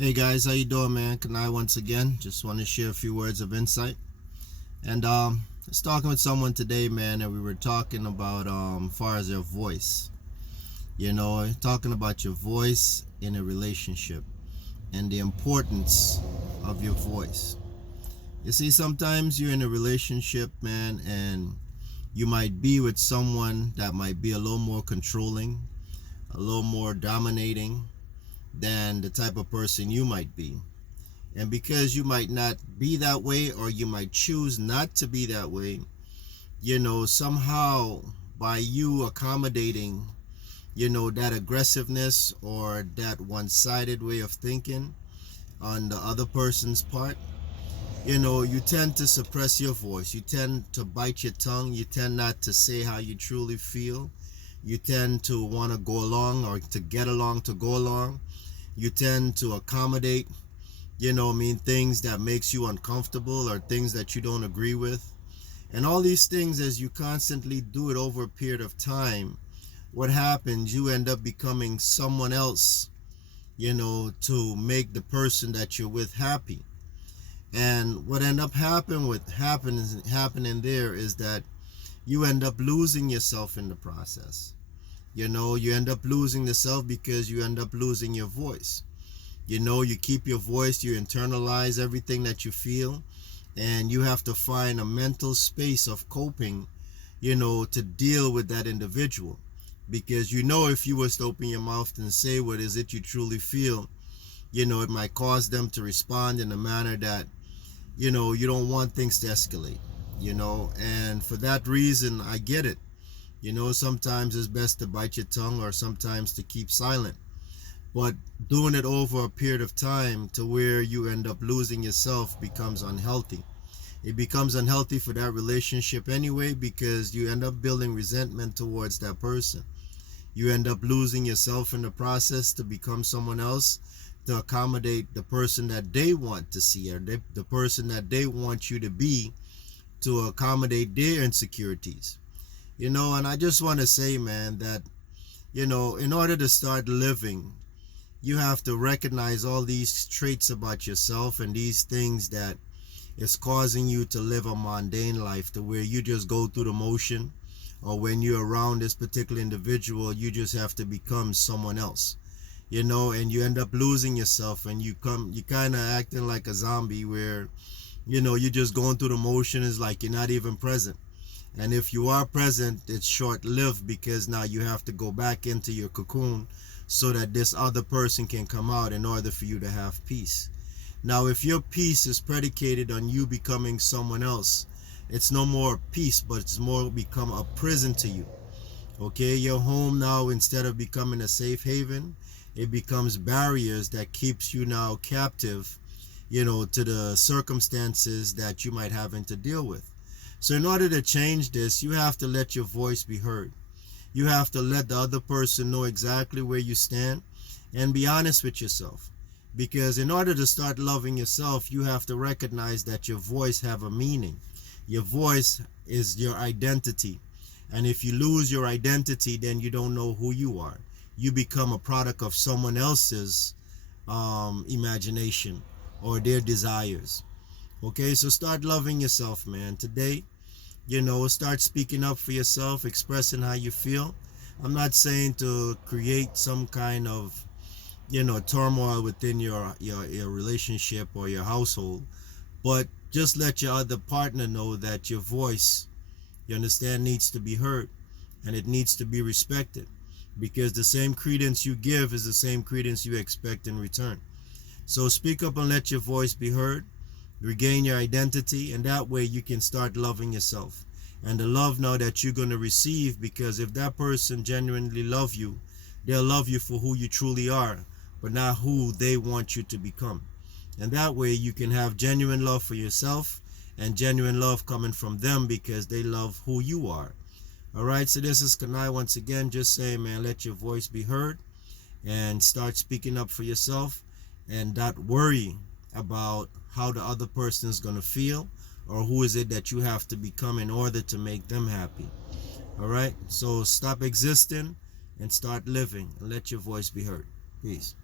Hey guys, how you doing, man? Kanai once again. Just want to share a few words of insight. And I was talking with someone today, man, and we were talking about far as your voice. Talking about your voice in a relationship and the importance of your voice. You see, sometimes you're in a relationship, man, and you might be with someone that might be a little more controlling, a little more dominating than the type of person you might be. And because you might not be that way, or you might choose not to be that way, somehow by you accommodating, that aggressiveness or that one sided way of thinking on the other person's part, you tend to suppress your voice. You tend to bite your tongue. You tend not to say how you truly feel. You tend to want to go along or to get along to go along. You tend to accommodate things that makes you uncomfortable or things that you don't agree with. And all these things, as you constantly do it over a period of time, what happens, you end up becoming someone else, to make the person that you're with happy. And what end up happening there is that you end up losing yourself in the process. You end up losing yourself because you end up losing your voice. You keep your voice, you internalize everything that you feel, and you have to find a mental space of coping, to deal with that individual. Because if you was to open your mouth and say what is it you truly feel, it might cause them to respond in a manner that, you don't want things to escalate, and for that reason, I get it. Sometimes it's best to bite your tongue or sometimes to keep silent. But doing it over a period of time to where you end up losing yourself becomes unhealthy. It becomes unhealthy for that relationship anyway, because you end up building resentment towards that person. You end up losing yourself in the process to become someone else, to accommodate the person that they want to see, or the person that they want you to be, to accommodate their insecurities. And I just want to say, man, that, in order to start living, you have to recognize all these traits about yourself and these things that is causing you to live a mundane life, to where you just go through the motion, or when you're around this particular individual, you just have to become someone else, and you end up losing yourself, and you kind of acting like a zombie where, you're just going through the motion. It's like you're not even present. And if you are present, it's short-lived, because now you have to go back into your cocoon so that this other person can come out in order for you to have peace. Now, if your peace is predicated on you becoming someone else, it's no more peace, but it's more become a prison to you. Okay, your home now, instead of becoming a safe haven, it becomes barriers that keeps you now captive, to the circumstances that you might having to deal with. So in order to change this, you have to let your voice be heard. You have to let the other person know exactly where you stand, and be honest with yourself. Because in order to start loving yourself, you have to recognize that your voice have a meaning. Your voice is your identity. And if you lose your identity, then you don't know who you are. You become a product of someone else's imagination or their desires. Okay, so start loving yourself, man. Today, start speaking up for yourself, expressing how you feel. I'm not saying to create some kind of, turmoil within your relationship or your household, but just let your other partner know that your voice, you understand, needs to be heard, and it needs to be respected, because the same credence you give is the same credence you expect in return. So speak up and let your voice be heard. Regain your identity, and that way you can start loving yourself. And the love now that you're going to receive, because if that person genuinely love you, they'll love you for who you truly are, but not who they want you to become. And that way you can have genuine love for yourself, and genuine love coming from them because they love who you are. All right, so this is Kanai once again, just saying, man, let your voice be heard and start speaking up for yourself, and not worry about how the other person is going to feel, or who is it that you have to become in order to make them happy. All right, so stop existing and start living, and let your voice be heard. Peace.